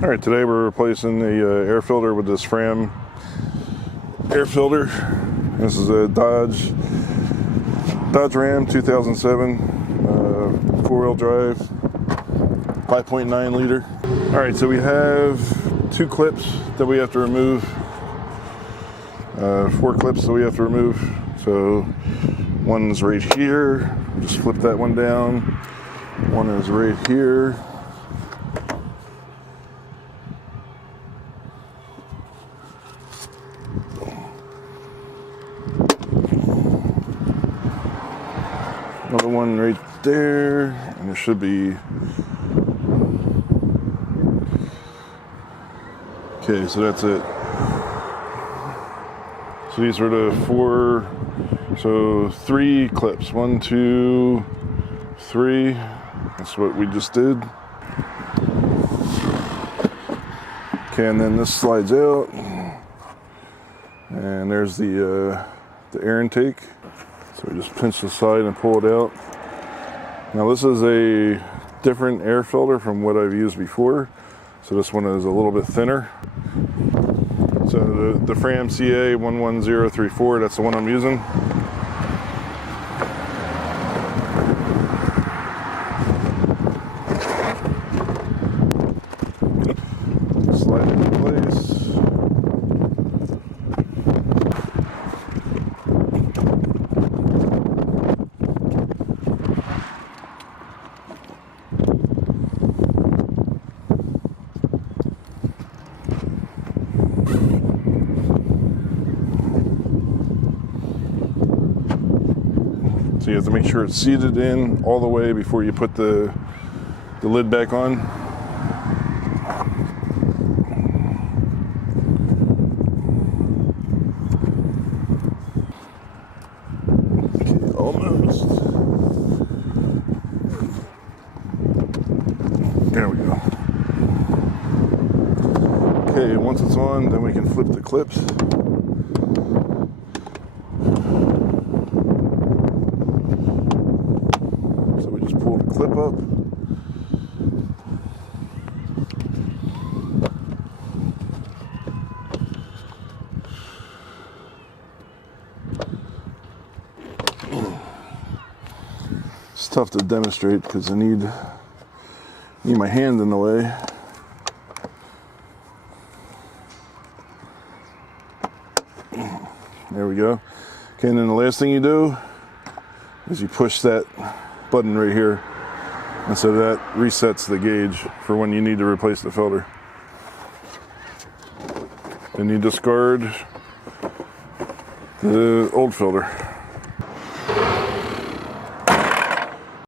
All right, today we're replacing the air filter with this FRAM air filter. This is a Dodge Ram 2007 four-wheel drive, 5.9 liter. All right, so we have 2 clips that we have to remove, 4 clips that we have to remove. So one's right here, just flip that one down. One is right here. Another one right there, and there should be. Okay, so that's it. So these are the 4, so 3 clips. 1, 2, 3. That's what we just did. Okay, and then this slides out, and there's the air intake. So we just pinch the side and pull it out. Now this is a different air filter from what I've used before. So this one is a little bit thinner. So the FRAM CA11034, that's the one I'm using. Slide it into place. So you have to make sure it's seated in all the way before you put the lid back on. Okay, almost. There we go. Okay, once it's on, then we can flip the clips. Pull the clip up. It's tough to demonstrate because I need my hand in the way. There we go. Okay, and then the last thing you do is you push that button right here, and so that resets the gauge for when you need to replace the filter. Then you discard the old filter.